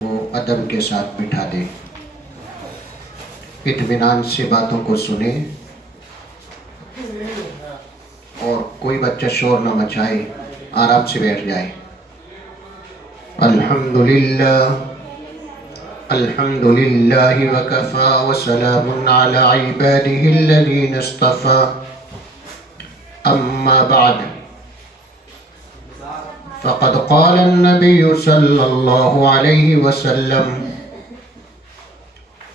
وہ ادب کے ساتھ بٹھا دے، اطمینان سے باتوں کو سنے اور کوئی بچہ شور نہ مچائے، آرام سے بیٹھ جائے۔ الحمدللہ الحمدللہ وکفا وسلام علی عباده الذین اصطفى، اما بعد فقد قال النبي صلی اللہ علیہ وسلم: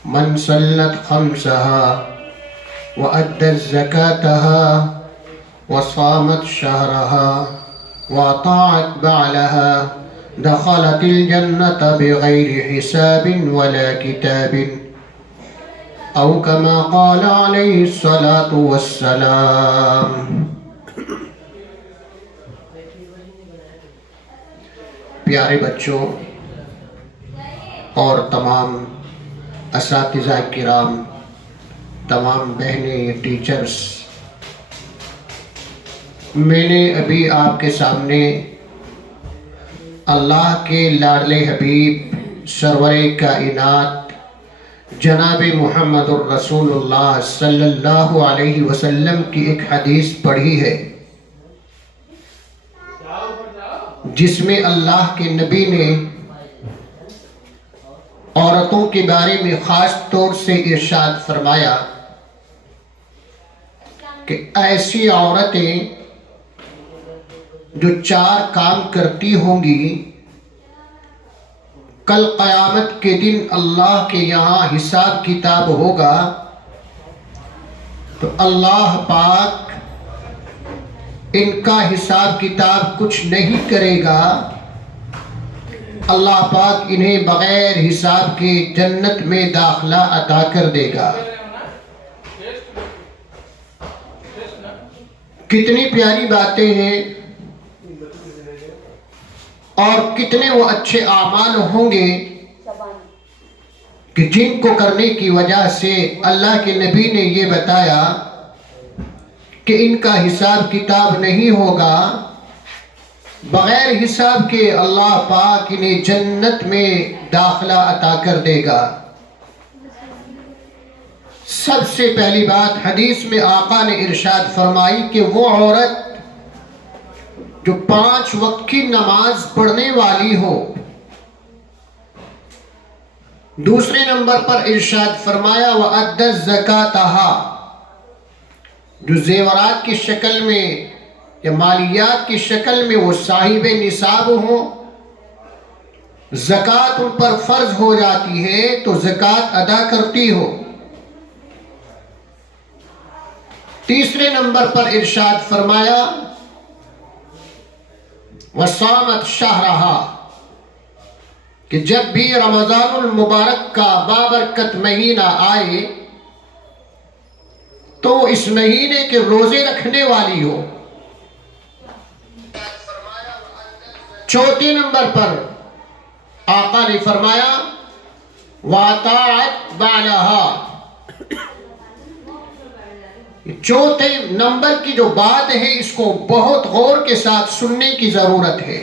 من صلت خمسها وأدت زكاتها وصامت شهرها وأطاعت بعلها دخلت الجنة بغير حساب ولا كتاب، أو كما قال عليه الصلاة والسلام۔ پیارے بچوں اور تمام اساتذہ کرام، تمام بہنیں، ٹیچرز، میں نے ابھی آپ کے سامنے اللہ کے لاڈلے حبیب سرور کائنات جناب محمد الرسول اللہ صلی اللہ علیہ وسلم کی ایک حدیث پڑھی ہے، جس میں اللہ کے نبی نے عورتوں کے بارے میں خاص طور سے ارشاد فرمایا کہ ایسی عورتیں جو 4 کام کرتی ہوں گی، کل قیامت کے دن اللہ کے یہاں حساب کتاب ہوگا تو اللہ پاک ان کا حساب کتاب کچھ نہیں کرے گا، اللہ پاک انہیں بغیر حساب کے جنت میں داخلہ عطا کر دے گا۔ کتنی پیاری باتیں ہیں اور کتنے وہ اچھے اعمال ہوں گے کہ جن کو کرنے کی وجہ سے اللہ کے نبی نے یہ بتایا کہ ان کا حساب کتاب نہیں ہوگا، بغیر حساب کے اللہ پاک انہیں جنت میں داخلہ عطا کر دے گا۔ سب سے پہلی بات حدیث میں آقا نے ارشاد فرمائی کہ وہ عورت جو 5 وقت کی نماز پڑھنے والی ہو۔ دوسرے نمبر پر ارشاد فرمایا وَأَدَّتْ زَكَاتَهَا، جو زیورات کی شکل میں یا مالیات کی شکل میں وہ صاحب نصاب ہوں، زکوٰۃ ان پر فرض ہو جاتی ہے تو زکوٰۃ ادا کرتی ہو۔ تیسرے نمبر پر ارشاد فرمایا وَصَامَتْ شَهْرَهَا، کہ جب بھی رمضان المبارک کا بابرکت مہینہ آئے تو اس مہینے کے روزے رکھنے والی ہو۔ چوتھے نمبر پر آقا نے فرمایا وَأَطَاعَتْ بَعْلَهَا، چوتھے نمبر کی جو بات ہے اس کو بہت غور کے ساتھ سننے کی ضرورت ہے۔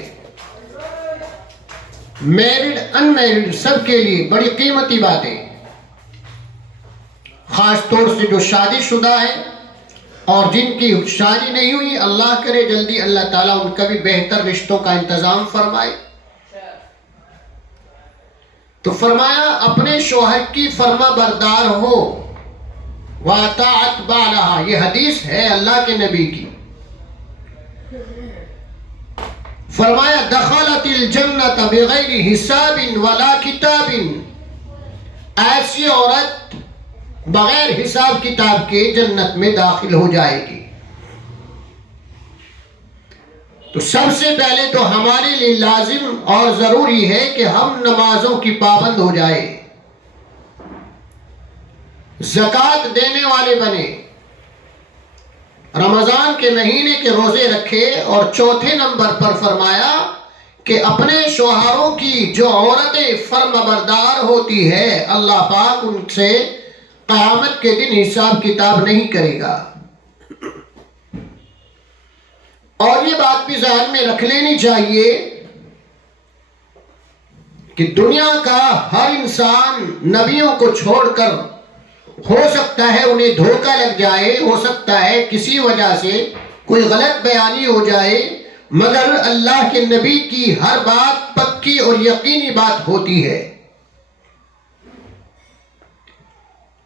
میرڈ ان میرڈ سب کے لیے بڑی قیمتی باتیں، خاص طور سے جو شادی شدہ ہے اور جن کی شادی نہیں ہوئی، اللہ کرے جلدی اللہ تعالیٰ ان کا بھی بہتر رشتوں کا انتظام فرمائے۔ تو فرمایا اپنے شوہر کی فرما بردار ہو، وَأَطَاعَتْ بَعْلَهَا، یہ حدیث ہے اللہ کے نبی کی۔ فرمایا دخلت الجنت بغیر حساب ولا کتاب، ایسی عورت بغیر حساب کتاب کے جنت میں داخل ہو جائے گی۔ تو سب سے پہلے تو ہمارے لیے لازم اور ضروری ہے کہ ہم نمازوں کی پابند ہو جائے، زکوٰۃ دینے والے بنے، رمضان کے مہینے کے روزے رکھے، اور چوتھے نمبر پر فرمایا کہ اپنے شوہروں کی جو عورتیں فرما بردار ہوتی ہے اللہ پاک ان سے قیامت کے دن حساب کتاب نہیں کرے گا۔ اور یہ بات بھی ذہن میں رکھ لینی چاہیے کہ دنیا کا ہر انسان نبیوں کو چھوڑ کر ہو سکتا ہے انہیں دھوکہ لگ جائے، ہو سکتا ہے کسی وجہ سے کوئی غلط بیانی ہو جائے، مگر اللہ کے نبی کی ہر بات پکی اور یقینی بات ہوتی ہے۔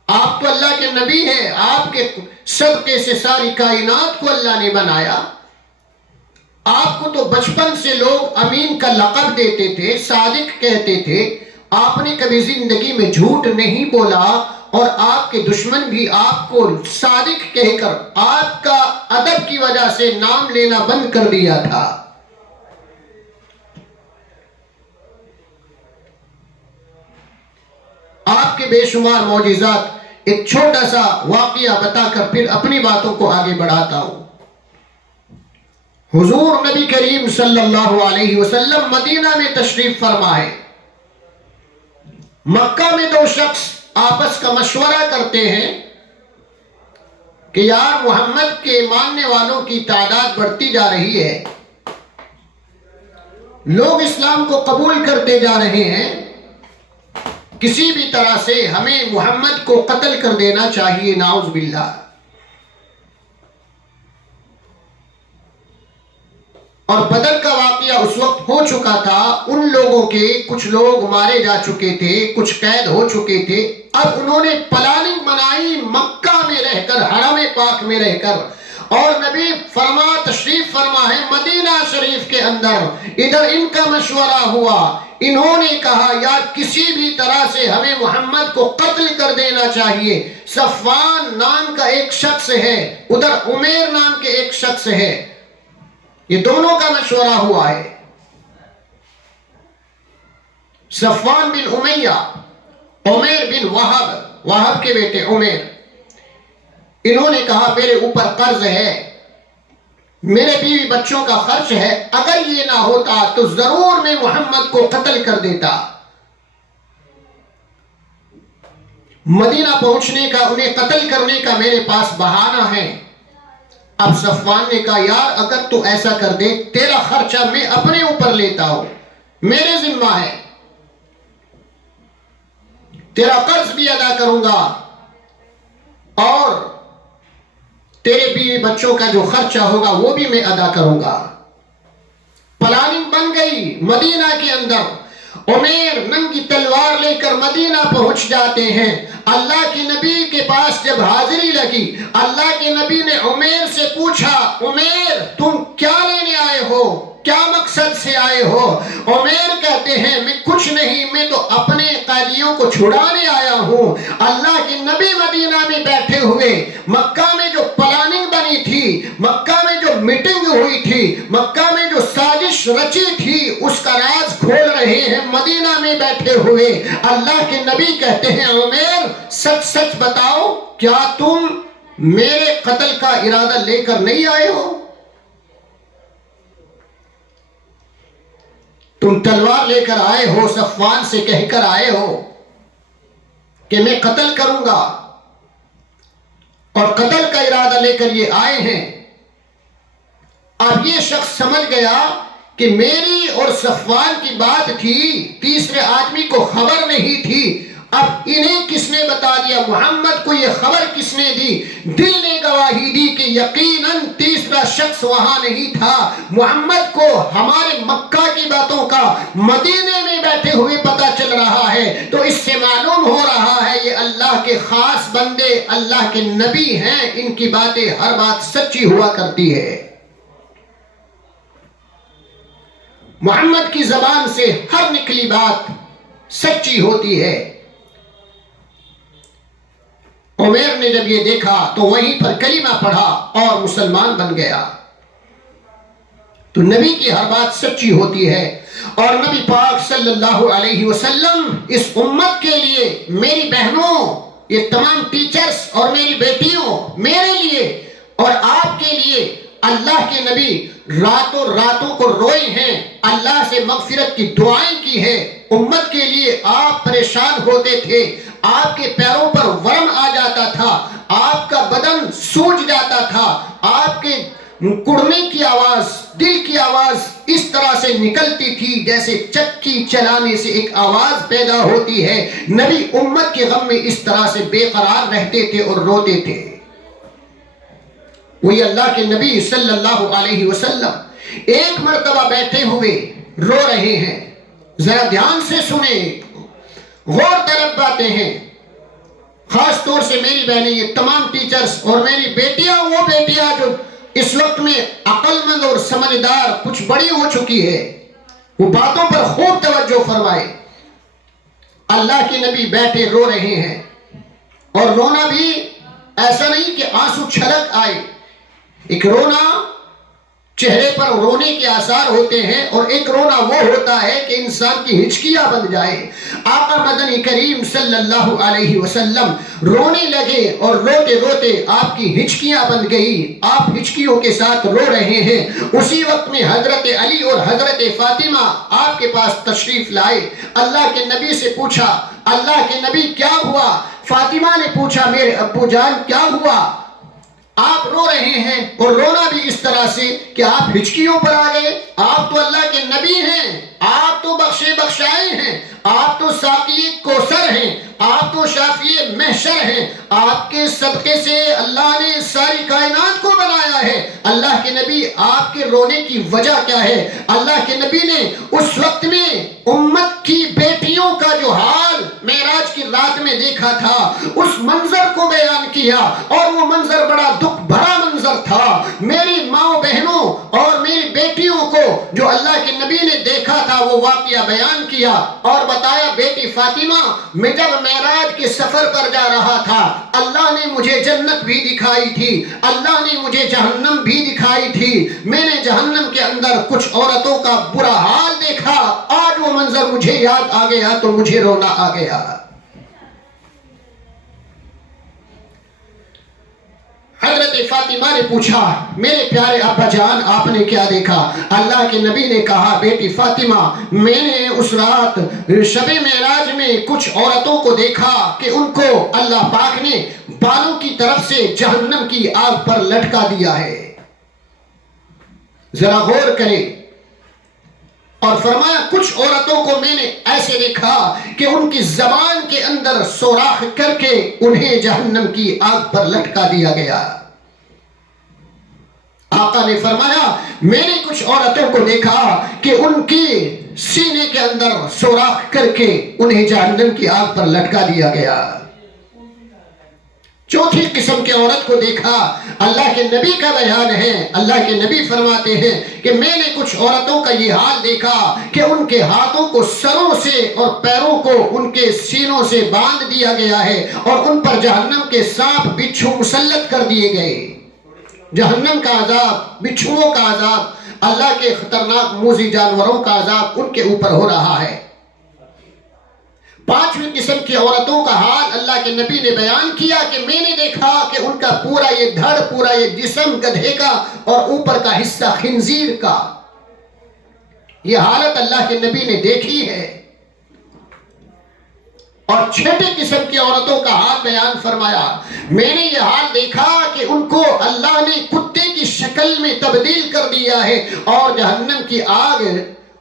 آپ تو اللہ کے نبی ہیں، آپ کے صدقے سے ساری کائنات کو اللہ نے بنایا۔ آپ کو تو بچپن سے لوگ امین کا لقب دیتے تھے، صادق کہتے تھے، آپ نے کبھی زندگی میں جھوٹ نہیں بولا، اور آپ کے دشمن بھی آپ کو صادق کہہ کر آپ کا ادب کی وجہ سے نام لینا بند کر دیا تھا۔ آپ کے بے شمار معجزات، ایک چھوٹا سا واقعہ بتا کر پھر اپنی باتوں کو آگے بڑھاتا ہوں۔ حضور نبی کریم صلی اللہ علیہ وسلم مدینہ میں تشریف فرما ہے۔ مکہ میں دو شخص آپس کا مشورہ کرتے ہیں کہ یار محمد کے ماننے والوں کی تعداد بڑھتی جا رہی ہے، لوگ اسلام کو قبول کرتے جا رہے ہیں، کسی بھی طرح سے ہمیں محمد کو قتل کر دینا چاہیے، نعوذ باللہ۔ اور بدر کا واقعہ اس وقت ہو چکا تھا، ان لوگوں کے کچھ لوگ مارے جا چکے تھے، کچھ قید ہو چکے تھے۔ اب انہوں نے پلاننگ بنائی مکہ میں رہ کر، حرم پاک میں رہ کر، اور نبی تشریف فرما ہے مدینہ شریف کے اندر۔ ادھر ان کا مشورہ ہوا، انہوں نے کہا یار کسی بھی طرح سے ہمیں محمد کو قتل کر دینا چاہیے۔ صفوان نام کا ایک شخص ہے، ادھر عمیر نام کے ایک شخص ہے، یہ دونوں کا مشورہ ہوا ہے۔ صفوان بن امیہ، عمیر بن وہب کے بیٹے عمیر، انہوں نے کہا میرے اوپر قرض ہے، میرے بیوی بچوں کا خرچ ہے، اگر یہ نہ ہوتا تو ضرور میں محمد کو قتل کر دیتا۔ مدینہ پہنچنے کا، انہیں قتل کرنے کا میرے پاس بہانہ ہے۔ اب صفوان نے کہا یار اگر تو ایسا کر دے، تیرا خرچہ میں اپنے اوپر لیتا ہوں، میرے ذمہ ہے، تیرا قرض بھی ادا کروں گا، اور تیرے بیوی بچوں کا جو خرچہ ہوگا وہ بھی میں ادا کروں گا۔ پلاننگ بن گئی مدینہ کے اندر۔ عمیر ننگی تلوار لے کر مدینہ پہنچ جاتے ہیں۔ اللہ کے نبی کے پاس جب حاضری لگی، اللہ کے نبی نے عمیر سے پوچھا عمیر تم کیا لینے آئے ہو، کیا مقصد سے آئے ہو؟ عمیر کہتے ہیں میں کچھ نہیں، میں تو اپنے قیدیوں کو چھڑانے آیا ہوں۔ اللہ کے نبی مدینہ میں بیٹھے ہوئے، مکہ میں جو پلاننگ بنی تھی، مکہ میں جو میٹنگ ہوئی تھی، مکہ میں جو سازش رچی تھی، اس کا راز کھول رہے ہیں مدینہ میں بیٹھے ہوئے۔ اللہ کے نبی کہتے ہیں عمیر سچ سچ بتاؤ، کیا تم میرے قتل کا ارادہ لے کر نہیں آئے ہو؟ تم تلوار لے کر آئے ہو، صفوان سے کہہ کر آئے ہو کہ میں قتل کروں گا، اور قتل کا ارادہ لے کر یہ آئے ہیں۔ اب یہ شخص سمجھ گیا کہ میری اور صفوان کی بات تھی، تیسرے آدمی کو خبر نہیں تھی۔ اب انہیں کس نے بتا دیا، محمد کو یہ خبر کس نے دی؟ دل نے گواہی دی کہ یقیناً تیسرا شخص وہاں نہیں تھا۔ محمد کو ہمارے مکہ کی باتوں کا مدینے میں بیٹھے ہوئے پتہ چل رہا ہے، تو اس سے معلوم ہو رہا ہے یہ اللہ کے خاص بندے، اللہ کے نبی ہیں، ان کی باتیں ہر بات سچی ہوا کرتی ہے۔ محمد کی زبان سے ہر نکلی بات سچی ہوتی ہے۔ عمیر نے جب یہ دیکھا تو وہیں پر کلمہ پڑھا اور مسلمان بن گیا۔ تو نبی کی ہر بات سچی ہوتی ہے، اور نبی پاک صلی اللہ علیہ وسلم اس امت کے لیے، میری بہنوں، یہ تمام ٹیچرز اور میری بیٹیوں، میرے لیے اور آپ کے لیے، اللہ کے نبی راتوں کو روئے ہیں، اللہ سے مغفرت کی دعائیں کی ہیں۔ امت کے لیے آپ پریشان ہوتے تھے، آپ کے پیروں پر ورم آ جاتا تھا، آپ کا بدن سوج جاتا تھا، آپ کے کڑنے کی آواز، دل کی آواز اس طرح سے نکلتی تھی جیسے چکی چلانے سے ایک آواز پیدا ہوتی ہے۔ نبی امت کے غم میں اس طرح سے بے قرار رہتے تھے اور روتے تھے۔ وہی اللہ کے نبی صلی اللہ علیہ وسلم ایک مرتبہ بیٹھے ہوئے رو رہے ہیں۔ ذرا دھیان سے سنیں، غور طلب باتیں ہیں، خاص طور سے میری بہنیں، یہ تمام ٹیچرز اور میری بیٹیاں، وہ بیٹیاں جو اس وقت میں عقل مند اور سمجھدار کچھ بڑی ہو چکی ہے، وہ باتوں پر خوب توجہ فرمائے۔ اللہ کے نبی بیٹھے رو رہے ہیں، اور رونا بھی ایسا نہیں کہ آنسو چھلک آئے۔ ایک رونا چہرے پر رونے کے آثار ہوتے ہیں، اور ایک رونا وہ ہوتا ہے کہ انسان کی ہچکیاں بن جائے۔ آقا مدنی کریم صلی اللہ علیہ وسلم رونے لگے، اور روتے روتے آپ کی ہچکیاں بن گئی، آپ ہچکیوں کے ساتھ رو رہے ہیں۔ اسی وقت میں حضرت علی اور حضرت فاطمہ آپ کے پاس تشریف لائے۔ اللہ کے نبی سے پوچھا، اللہ کے نبی کیا ہوا؟ فاطمہ نے پوچھا، میرے ابو جان کیا ہوا؟ آپ رو رہے ہیں، اور رونا بھی اس طرح سے کہ آپ ہچکیوں پر آ گئے۔ آپ تو اللہ کے نبی ہیں، آپ تو بخشے بخشائے ہیں، آپ تو ساقی کوثر ہیں، آپ تو شافی محشر ہیں، آپ کے صدقے سے اللہ نے ساری کائنات کو بنایا ہے۔ اللہ کے نبی آپ کے رونے کی وجہ کیا ہے؟ اللہ کے نبی نے اس وقت میں امت کی بیٹیوں کا جو حال معراج کی رات میں دیکھا تھا، اس منظر کو بیان کیا، اور وہ منظر بڑا دکھ بھرا منظر تھا۔ میری ماں بہنوں اور میری بیٹیوں کو جو اللہ کے نبی نے دیکھا تھا وہ واقعہ بیان کیا، اور بتایا، بیٹی فاطمہ، میں جب معراج کے سفر پر جا رہا تھا، اللہ نے مجھے جنت بھی دکھائی تھی، اللہ نے مجھے جہنم بھی دکھائی تھی۔ میں نے جہنم کے اندر کچھ عورتوں کا برا حال دیکھا، آج وہ منظر مجھے یاد آ گیا تو مجھے رونا آ گیا۔ حضرت فاطمہ نے پوچھا، میرے پیارے ابا جان آپ نے کیا دیکھا؟ اللہ کے نبی نے کہا، بیٹی فاطمہ، میں نے اس رات شب معراج میں کچھ عورتوں کو دیکھا کہ ان کو اللہ پاک نے بالوں کی طرف سے جہنم کی آگ پر لٹکا دیا ہے۔ ذرا غور کریں، اور فرمایا کچھ عورتوں کو میں نے ایسے دیکھا کہ ان کی زبان کے اندر سوراخ کر کے انہیں جہنم کی آگ پر لٹکا دیا گیا۔ آقا نے فرمایا، میں نے کچھ عورتوں کو دیکھا کہ ان کی سینے کے اندر سوراخ کر کے انہیں جہنم کی آگ پر لٹکا دیا گیا۔ چوتھی قسم کے عورت کو دیکھا، اللہ کے نبی کا بیان ہے، اللہ کے نبی فرماتے ہیں کہ میں نے کچھ عورتوں کا یہ حال دیکھا کہ ان کے ہاتھوں کو سروں سے اور پیروں کو ان کے سینوں سے باندھ دیا گیا ہے، اور ان پر جہنم کے سانپ بچھو مسلط کر دیے گئے۔ جہنم کا عذاب، بچھوؤں کا عذاب، اللہ کے خطرناک موذی جانوروں کا عذاب ان کے اوپر ہو رہا ہے۔ پانچویں قسم کی عورتوں کا حال اللہ کے نبی نے بیان کیا کہ میں نے دیکھا کہ ان کا پورا یہ دھڑ، پورا یہ جسم گدھے کا اور اوپر کا حصہ خنزیر کا۔ یہ حالت اللہ کے نبی نے دیکھی ہے۔ اور چھٹی قسم کی عورتوں کا حال بیان فرمایا، میں نے یہ حال دیکھا کہ ان کو اللہ نے کتے کی شکل میں تبدیل کر دیا ہے، اور جہنم کی آگ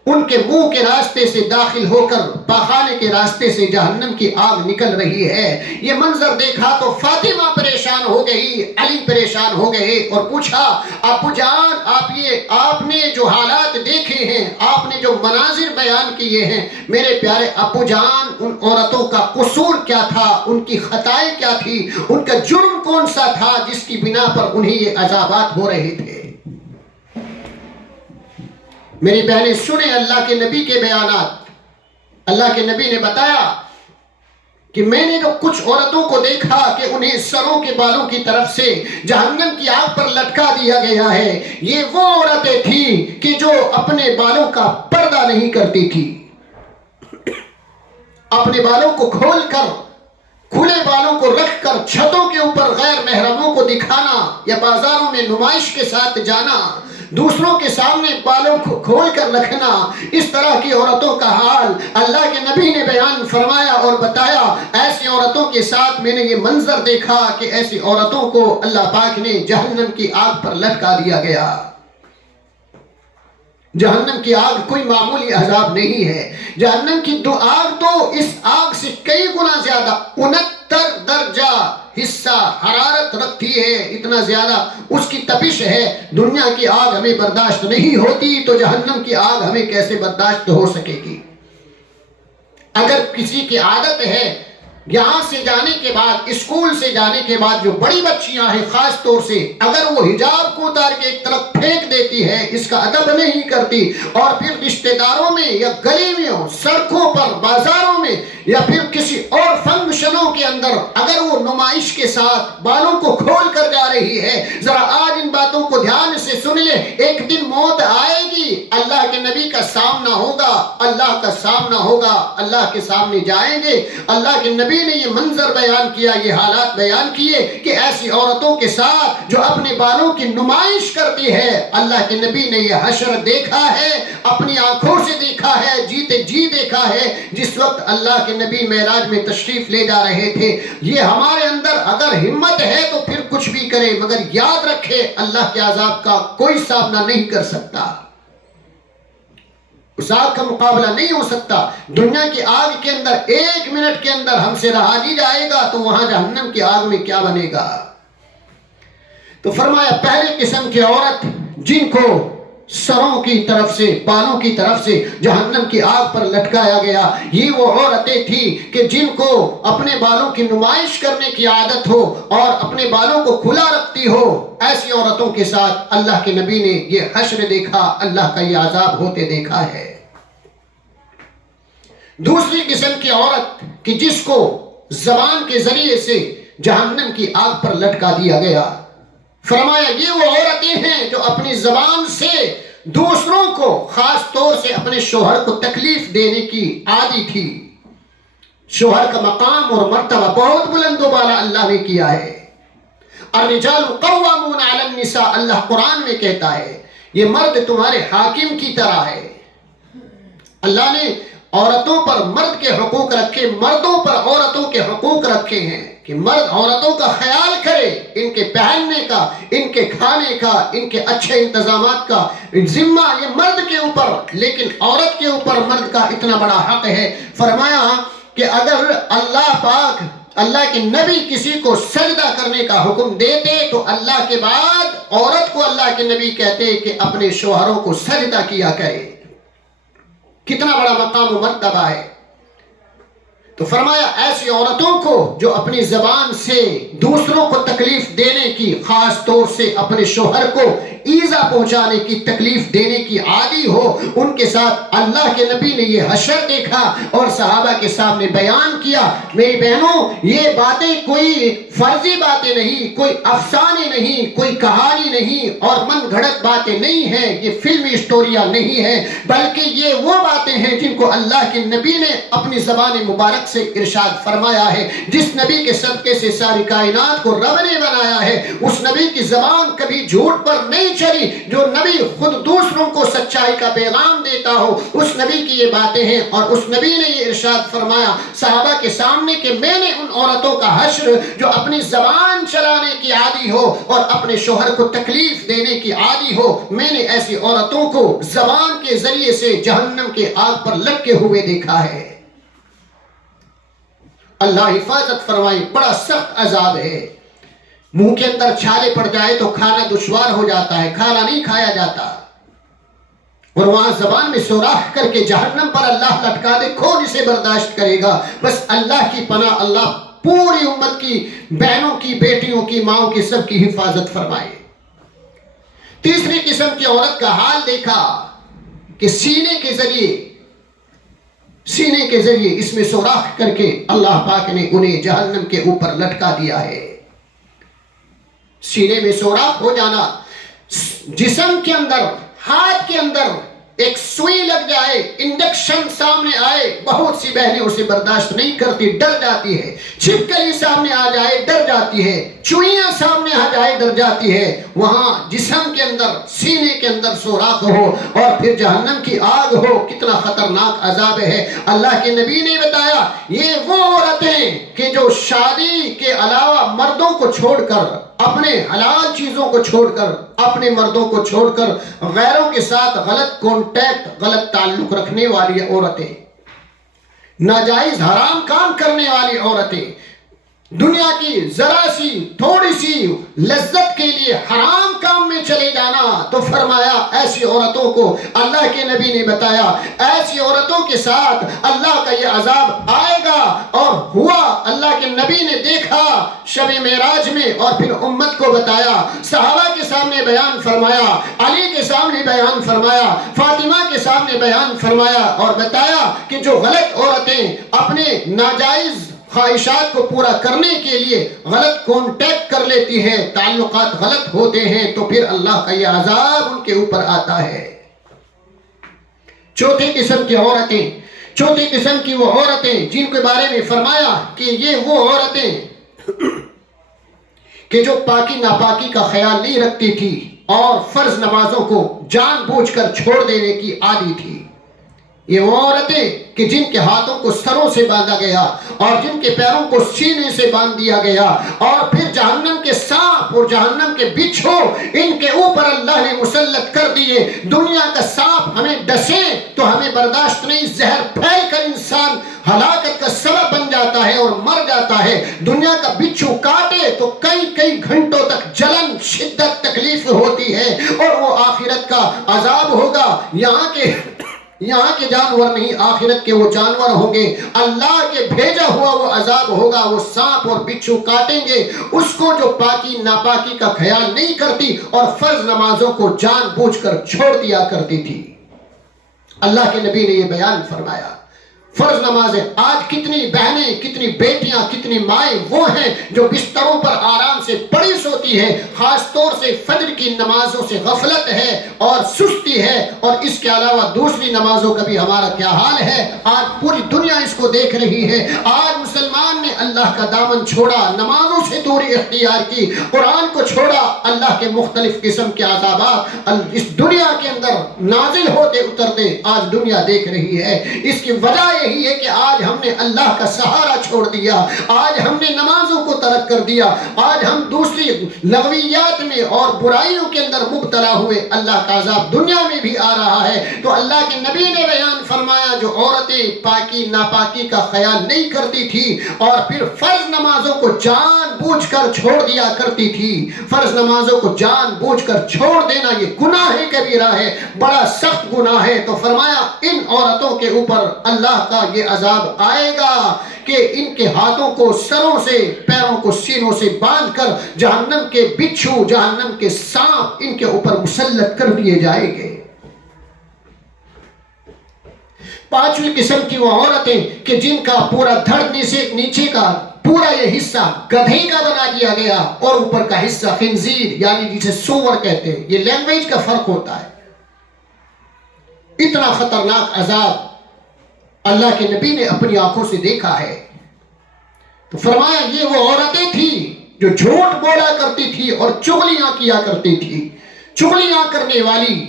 ان کے منہ کے راستے سے داخل ہو کر پاخانے کے راستے سے جہنم کی آگ نکل رہی ہے۔ یہ منظر دیکھا تو فاطمہ پریشان ہو گئی، علی پریشان ہو گئے، اور پوچھا، ابو جان آپ نے جو حالات دیکھے ہیں، آپ نے جو مناظر بیان کیے ہیں، میرے پیارے ابو جان، ان عورتوں کا قصور کیا تھا؟ ان کی خطائیں کیا تھی؟ ان کا جرم کون سا تھا جس کی بنا پر انہیں یہ عذابات ہو رہے تھے؟ میری بہنیں سنیں اللہ کے نبی کے بیانات۔ اللہ کے نبی نے بتایا کہ میں نے جو کچھ عورتوں کو دیکھا کہ انہیں سروں کے بالوں کی طرف سے جہنم کی آگ پر لٹکا دیا گیا ہے، یہ وہ عورتیں تھیں کہ جو اپنے بالوں کا پردہ نہیں کرتی تھی، اپنے بالوں کو کھول کر، کھلے بالوں کو رکھ کر چھتوں کے اوپر غیر محرموں کو دکھانا، یا بازاروں میں نمائش کے ساتھ جانا، دوسروں کے سامنے بالوں کو کھول کر رکھنا، اس طرح کی عورتوں کا حال اللہ کے نبی نے بیان فرمایا اور بتایا۔ ایسی عورتوں کے ساتھ میں نے یہ منظر دیکھا کہ ایسی عورتوں کو اللہ پاک نے جہنم کی آگ پر لٹکا دیا گیا۔ جہنم کی آگ کوئی معمولی عذاب نہیں ہے. جہنم کی آگ تو اس آگ سے کئی گنا زیادہ 69 درجہ حصہ حرارت رکھتی ہے. اتنا زیادہ اس کی تپش ہے. دنیا کی آگ ہمیں برداشت نہیں ہوتی تو جہنم کی آگ ہمیں کیسے برداشت ہو سکے گی؟ اگر کسی کی عادت ہے یہاں سے جانے کے بعد، اسکول سے جانے کے بعد، جو بڑی بچیاں ہیں خاص طور سے، اگر وہ حجاب کو اتار کے ایک طرف پھینک دیتی ہے، اس کا ادب نہیں کرتی، اور پھر رشتہ داروں میں یا گلی میں، سڑکوں پر، بازاروں میں، یا پھر کسی اور فنکشنوں کے اندر اگر وہ نمائش کے ساتھ بالوں کو کھول کر جا رہی ہے، ذرا آج ان باتوں کو دھیان سے سن لے. ایک دن موت آئے گی، اللہ کے نبی کا سامنا ہوگا، اللہ کا سامنا ہوگا، اللہ کے سامنے جائیں گے. اللہ کے نبی نے یہ منظر بیان کیا، یہ حالات بیان کیے کہ ایسی عورتوں کے ساتھ جو اپنے بالوں کی نمائش کرتی ہے، اللہ کے نبی نے یہ حشر دیکھا ہے، اپنی آنکھوں سے دیکھا ہے، جیتے جی دیکھا ہے. جس وقت اللہ کے نبی معراج میں تشریف لے جا رہے تھے. یہ ہمارے اندر اگر ہمت ہے تو پھر کچھ بھی کرے، مگر یاد رکھے اللہ کے عذاب کا کوئی سامنا نہیں کر سکتا، اس آگ کا مقابلہ نہیں ہو سکتا. دنیا کی آگ کے اندر 1 منٹ کے اندر ہم سے رہا نہیں جائے گا تو وہاں جہنم کی آگ میں کیا بنے گا؟ تو فرمایا پہلے قسم کی عورت جن کو سروں کی طرف سے، بالوں کی طرف سے جہنم کی آگ پر لٹکایا گیا، یہ وہ عورتیں تھیں کہ جن کو اپنے بالوں کی نمائش کرنے کی عادت ہو اور اپنے بالوں کو کھلا رکھتی ہو. ایسی عورتوں کے ساتھ اللہ کے نبی نے یہ حشر دیکھا، اللہ کا یہ عذاب ہوتے دیکھا ہے. دوسری قسم کی عورت کہ جس کو زبان کے ذریعے سے جہنم کی آگ پر لٹکا دیا گیا. فرمایا یہ وہ عورتیں ہیں جو اپنی زبان سے دوسروں کو، خاص طور سے اپنے شوہر کو تکلیف دینے کی عادی تھی. شوہر کا مقام اور مرتبہ بہت بلند و بالا اللہ نے کیا ہے. الرجال قوامون علی النساء، اللہ قرآن میں کہتا ہے یہ مرد تمہارے حاکم کی طرح ہے. اللہ نے عورتوں پر مرد کے حقوق رکھے، مردوں پر عورتوں کے حقوق رکھے ہیں کہ مرد عورتوں کا خیال کرے، ان کے پہننے کا، ان کے کھانے کا، ان کے اچھے انتظامات کا ذمہ یہ مرد کے اوپر، لیکن عورت کے اوپر مرد کا اتنا بڑا حق ہے. فرمایا کہ اگر اللہ پاک، اللہ کے نبی کسی کو سجدہ کرنے کا حکم دیتے تو اللہ کے بعد عورت کو اللہ کے نبی کہتے کہ اپنے شوہروں کو سجدہ کیا کرے. کتنا بڑا مقام و مرتبہ ہے. تو فرمایا ایسی عورتوں کو جو اپنی زبان سے دوسروں کو تکلیف دینے کی، خاص طور سے اپنے شوہر کو ایذا پہنچانے کی، تکلیف دینے کی عادی ہو، ان کے ساتھ اللہ کے نبی نے یہ حشر دیکھا اور صحابہ کے سامنے بیان کیا. میری بہنوں، یہ باتیں کوئی فرضی باتیں نہیں، کوئی افسانے نہیں، کوئی کہانی نہیں اور من گھڑت باتیں نہیں ہیں، یہ فلمی اسٹوریاں نہیں ہیں، بلکہ یہ وہ باتیں ہیں جن کو اللہ کے نبی نے اپنی زبان مبارک سے ارشاد فرمایا ہے. جس نبی کے صدقے سے ساری کائنات کو رب نے بنایا ہے، اس نبی کی زبان کبھی جھوٹ پر نہیں چلی. جو نبی خود دوسروں کو سچائی کا پیغام دیتا ہو، اس نبی کی یہ باتیں ہیں. اور اس نبی نے یہ ارشاد فرمایا صحابہ کے سامنے کہ میں نے ان عورتوں کا حشر جو اپنی زبان چلانے کی عادی ہو اور اپنے شوہر کو تکلیف دینے کی عادی ہو، میں نے ایسی عورتوں کو زبان کے ذریعے سے جہنم کے آگ پر لٹکے ہوئے دیکھا ہے. اللہ حفاظت فرمائے. بڑا سخت عذاب ہے. منہ کے اندر چھالے پڑ جائے تو کھانا دشوار ہو جاتا ہے، کھانا نہیں کھایا جاتا، اور وہاں زبان میں سوراخ کر کے جہنم پر اللہ لٹکا دے، کون اسے برداشت کرے گا؟ بس اللہ کی پناہ، اللہ پوری امت کی، بہنوں کی، بیٹیوں کی، ماؤں کی، سب کی حفاظت فرمائے. تیسری قسم کی عورت کا حال دیکھا کہ سینے کے ذریعے اس میں سوراخ کر کے اللہ پاک نے انہیں جہنم کے اوپر لٹکا دیا ہے. سینے میں سوراخ ہو جانا، جسم کے اندر، ہاتھ کے اندر ایک سوئی لگ جائے، انڈکشن سامنے آئے، بہت سی بہنیں اسے برداشت نہیں کرتی، ڈر جاتی ہے. چھپکلی سامنے آ جائے ڈر جاتی ہے، چوئیاں سامنے آ جائے ڈر جاتی ہے. وہاں جسم کے اندر، سینے کے اندر سوراخ ہو اور پھر جہنم کی آگ ہو، کتنا خطرناک عذاب ہے. اللہ کے نبی نے بتایا یہ وہ عورتیں کہ جو شادی کے علاوہ مردوں کو چھوڑ کر اپنے حلال چیزوں کو چھوڑ کر، اپنے مردوں کو چھوڑ کر غیروں کے ساتھ غلط کانٹیکٹ، غلط تعلق رکھنے والی عورتیں، ناجائز حرام کام کرنے والی عورتیں، دنیا کی ذرا سی تھوڑی سی لذت کے لیے حرام کام میں چلے جانا، تو فرمایا ایسی عورتوں کو اللہ کے نبی نے بتایا ایسی عورتوں کے ساتھ اللہ کا یہ عذاب آئے گا۔ اور ہوا، اللہ کے نبی نے دیکھا شب معراج میں، اور پھر امت کو بتایا، صحابہ کے سامنے بیان فرمایا، علی کے سامنے بیان فرمایا، فاطمہ کے سامنے بیان فرمایا، اور بتایا کہ جو غلط عورتیں اپنے ناجائز خواہشات کو پورا کرنے کے لیے غلط کانٹیکٹ کر لیتی ہے، تعلقات غلط ہوتے ہیں، تو پھر اللہ کا یہ عذاب ان کے اوپر آتا ہے۔ چوتھی قسم کی عورتیں، چوتھی قسم کی وہ عورتیں جن کے بارے میں فرمایا کہ یہ وہ عورتیں کہ جو پاکی ناپاکی کا خیال نہیں رکھتی تھی اور فرض نمازوں کو جان بوجھ کر چھوڑ دینے کی عادی تھی۔ یہ وہ عورتیں کہ جن کے ہاتھوں کو سروں سے باندھا گیا اور جن کے پیروں کو سینے سے باندھ دیا گیا، اور پھر جہنم کے سانپ اور جہنم کے بچھو ان کے اوپر اللہ نے مسلط کر دیے۔ دنیا کا سانپ ہمیں ڈسے تو ہمیں برداشت نہیں، زہر پھیل کر انسان ہلاکت کا سبب بن جاتا ہے اور مر جاتا ہے۔ دنیا کا بچھو کاٹے تو کئی گھنٹوں تک جلن، شدت، تکلیف ہوتی ہے، اور وہ آخرت کا عذاب ہوگا۔ یہاں کے جانور نہیں، آخرت کے وہ جانور ہوں گے، اللہ کے بھیجا ہوا وہ عذاب ہوگا۔ وہ سانپ اور بچھو کاٹیں گے اس کو جو پاکی ناپاکی کا خیال نہیں کرتی اور فرض نمازوں کو جان بوجھ کر چھوڑ دیا کرتی تھی۔ اللہ کے نبی نے یہ بیان فرمایا۔ فرض نمازیں، آج کتنی بہنیں، کتنی بیٹیاں، کتنی مائیں وہ ہیں جو بستروں پر آرام سے پڑی سوتی ہیں، خاص طور سے فجر کی نمازوں سے غفلت ہے اور سستی ہے، اور اس کے علاوہ دوسری نمازوں کا بھی ہمارا کیا حال ہے۔ آج پوری دنیا اس کو دیکھ رہی ہے۔ آج مسلمان نے اللہ کا دامن چھوڑا، نمازوں سے دوری اختیار کی، قرآن کو چھوڑا، اللہ کے مختلف قسم کے عذابات اس دنیا کے اندر نازل ہوتے اترتے آج دنیا دیکھ رہی ہے۔ اس کی وجہ یہی ہے کہ آج ہم نے اللہ کا سہارا چھوڑ دیا، آج ہم نے نمازوں کو ترک کر دیا، آج ہم دوسری لغویات میں اور برائیوں کے اندر مبتلا ہوئے۔ اللہ کا عذاب دنیا میں بھی آ رہا ہے۔ تو اللہ کے نبی نے بیان فرمایا جو عورتیں پاکی ناپاکی کا خیال نہیں کرتی تھی اور پھر فرض نمازوں کو جان بوجھ کر چھوڑ دیا کرتی تھی، فرض نمازوں کو جان بوجھ کر چھوڑ دینا یہ گناہ کبیرہ ہے، بڑا سخت گناہ ہے۔ تو فرمایا ان عورتوں کے اوپر اللہ کا یہ عذاب آئے گا کہ ان کے ہاتھوں کو سروں سے، پیروں کو سینوں سے باندھ کر جہنم کے بچھو، جہنم کے سانپ ان کے اوپر مسلط کر دیے جائیں گے۔ پانچویں قسم کی وہ عورتیں کہ جن کا پورا دھڑ نیچے کا پورا یہ حصہ گدھے کا بنا دیا گیا اور اوپر کا حصہ خنزیر یعنی جسے سور کہتے ہیں۔ یہ لینگویج کا فرق ہوتا ہے۔ اتنا خطرناک عذاب اللہ کے نبی نے اپنی آنکھوں سے دیکھا ہے۔ تو فرمایا یہ وہ عورتیں تھیں جو جھوٹ بولا کرتی تھی اور چغلیاں کیا کرتی تھی، چغلیاں کرنے والی،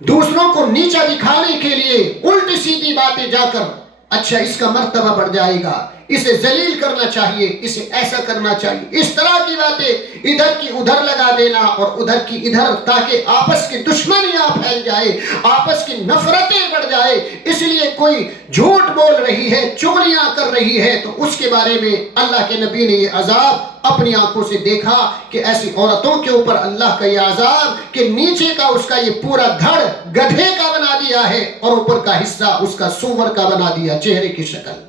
دوسروں کو نیچا دکھانے کے لیے الٹی سیدھی باتیں جا کر، اچھا اس کا مرتبہ بڑھ جائے گا، اسے ذلیل کرنا چاہیے، اسے ایسا کرنا چاہیے، اس طرح کی باتیں ادھر کی ادھر لگا دینا اور ادھر کی ادھر، تاکہ آپس کی دشمنیاں پھیل جائے، آپس کی نفرتیں بڑھ جائے۔ اس لیے کوئی جھوٹ بول رہی ہے، چغلیاں کر رہی ہے، تو اس کے بارے میں اللہ کے نبی نے یہ عذاب اپنی آنکھوں سے دیکھا کہ ایسی عورتوں کے اوپر اللہ کا یہ عذاب کہ نیچے کا اس کا یہ پورا دھڑ گدھے کا بنا دیا ہے اور اوپر کا حصہ اس کا سور کا بنا دیا، چہرے کی شکل۔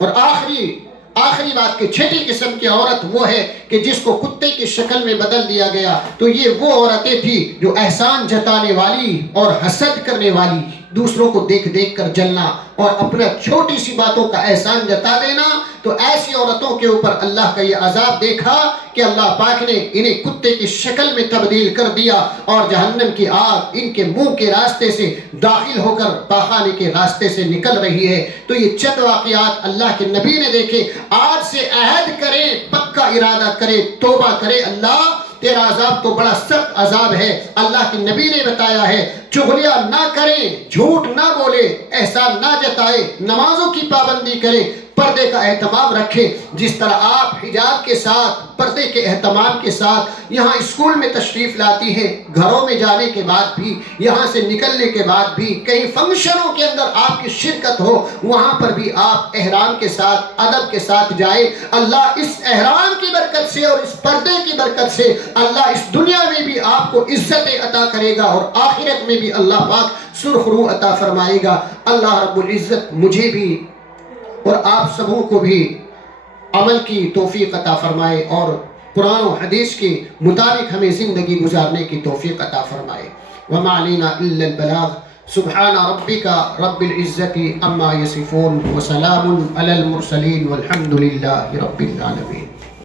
اور آخری بات کہ چھٹی قسم کی عورت وہ ہے کہ جس کو کتے کی شکل میں بدل دیا گیا۔ تو یہ وہ عورتیں تھی جو احسان جتانے والی اور حسد کرنے والی، دوسروں کو دیکھ کر جلنا اور اپنا چھوٹی سی باتوں کا احسان جتا دینا۔ تو ایسی عورتوں کے اوپر اللہ کا یہ عذاب دیکھا کہ اللہ پاک نے انہیں کتے کی شکل میں تبدیل کر دیا اور جہنم کی آگ ان کے منہ کے راستے سے داخل ہو کر پاخانے کے راستے سے نکل رہی ہے۔ تو یہ چند واقعات اللہ کے نبی نے دیکھے۔ آج سے عہد کریں، پکا ارادہ کرے، توبہ کرے، اللہ تیرا عذاب تو بڑا سخت عذاب ہے۔ اللہ کے نبی نے بتایا ہے چغلیاں نہ کریں، جھوٹ نہ بولے، احسان نہ جتائے، نمازوں کی پابندی کرے، پردے کا اہتمام رکھیں. جس طرح آپ حجاب کے ساتھ پردے کے اہتمام کے ساتھ یہاں اسکول میں تشریف لاتی ہیں، گھروں میں جانے کے بعد بھی، یہاں سے نکلنے کے بعد بھی، کہیں فنکشنوں کے اندر آپ کی شرکت ہو وہاں پر بھی آپ احرام کے ساتھ ادب کے ساتھ جائیں. اللہ اس احرام کی برکت سے اور اس پردے کی برکت سے اللہ اس دنیا میں بھی آپ کو عزت عطا کرے گا اور آخرت میں بھی اللہ پاک سرخ روح عطا فرمائے گا. اللہ رب العزت مجھے بھی اور آپ سبوں کو بھی عمل کی توفیق عطا فرمائے اور قرآن و حدیث کے مطابق ہمیں زندگی گزارنے کی توفیق عطا فرمائے. وما علینا الا البلاغ. سبحان ربک رب العزت عما یصفون وسلام علی المرسلین والحمد للہ رب العالمین.